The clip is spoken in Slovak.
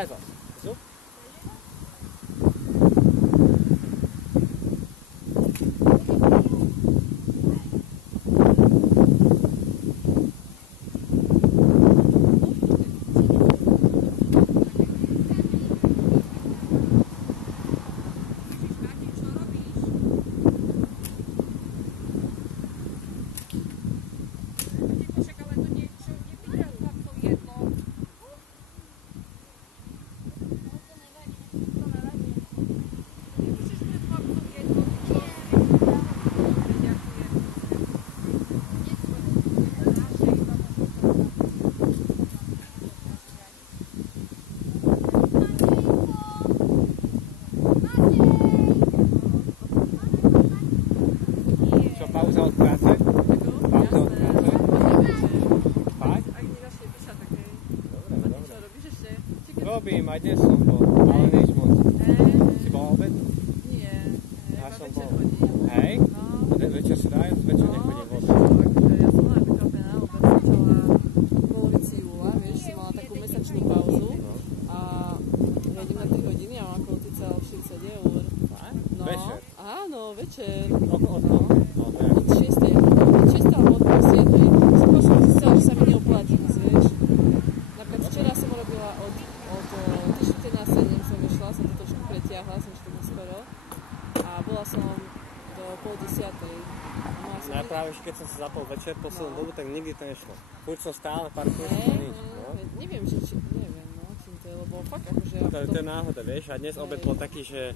Also, so. Pauza od práce? Pauza od práce? Spať? Ak mi našli píša, tak hej. Dobre, A ty dobre. čo robíš ešte? Robím, aj dnes som bol, ale nič moc. Si bol obed? Nie. Ja Iba som večer bol. chodím. Hej? No. Večer si dajú? Večer nechodím No, vôbec. akože ja som mala prekvapená, lebo som začala v polovici júla, vieš, som mala takú mesačnú pauzu a ja idem na 3 hodiny a mám ako letica o 40 eur. No, Večer? áno, večer. Od No. no, to je. Od 6. Od 6. alebo od pol 7. Skôr som zistila, že sa mi neoplatí, vieš. Napríklad včera som robila od 3:45 som vyšla, som to trošku pretiahla, som to neskoro. A bola som do 9:30. Ja práve, keď som sa zapol večer poslednú dobu, tak nikdy to nešlo. Furt som stále parkuješ Hej, nič. No. neviem, či neviem, no, čím to je, lebo fakt akože... To je náhoda, vieš, a dnes obed bol taký, že